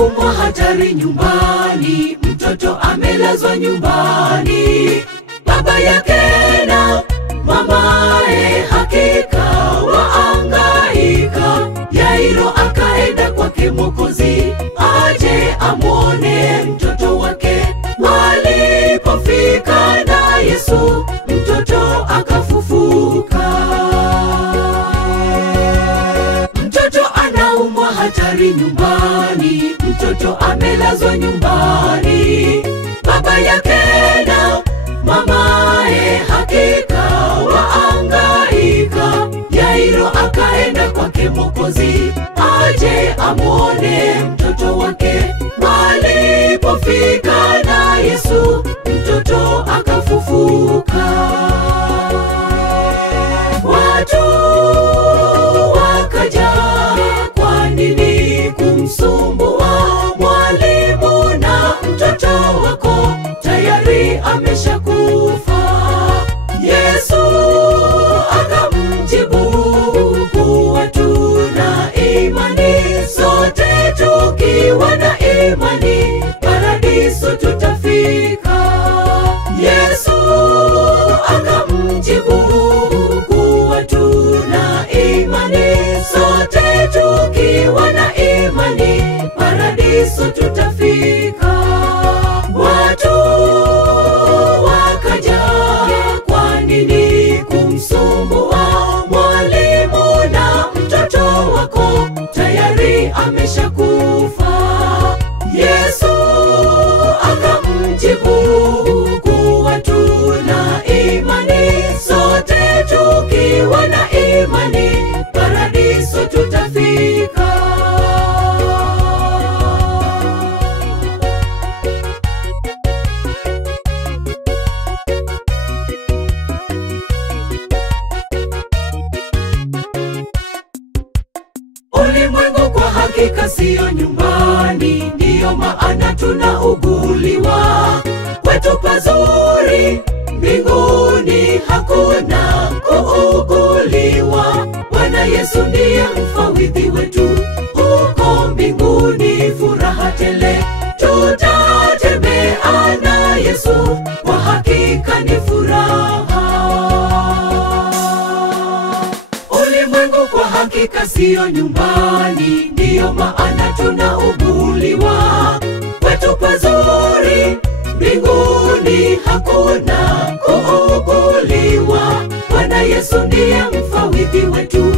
anaumwa hatari nyumbani, mtoto amelazwa nyumbani, baba yake na mamae hakika waangaika. Yairo akaenda kwake Mwokozi aje amwone mtoto wake. Alipofika na Yesu, mtoto akafufuka. Mtoto anaumwa hatari nyumbani, mtoto amelazwa nyumbani, baba yake na mamae hakika waangaika. Yairo akaenda kwake Mwokozi aje amwone mtoto wake. Alipofika na Yesu, mtoto akafufuka. Watu wakaja, kwa nini kumsumbua mwalimu, na mtoto wako tayari ameshakufa? Yesu akamjibu, kuwa tuna imani, sote tukiwa na imani paradiso tutafika. Yesu akamjibu, kuwa tuna imani, sote tukiwa na imani paradiso tutafika. Watu wakaja, kwa nini kumsumbua mwalimu, na mtoto wako tayari ameshakufa? Yesu akamjibu, kuwa tuna imani, sote tukiwa na imani paradiso tutafika. Ulimwengu kwa hakika siyo nyumbani, ndiyo maana tunauguliwa. Kwetu pazuri mbinguni hakuna kuuguliwa. Bwana Yesu ndiye mfawidhi wetu, huko mbinguni furaha tele. Tutatembea na Yesu, kwa hakika ni furaha. Ulimwengu kwa hakika siyo nyumbani, ndiyo maana tunauguliwa. Kwetu pazuri mbinguni hakuna kuuguliwa. Bwana Yesu ndiye mfawidhi wetu,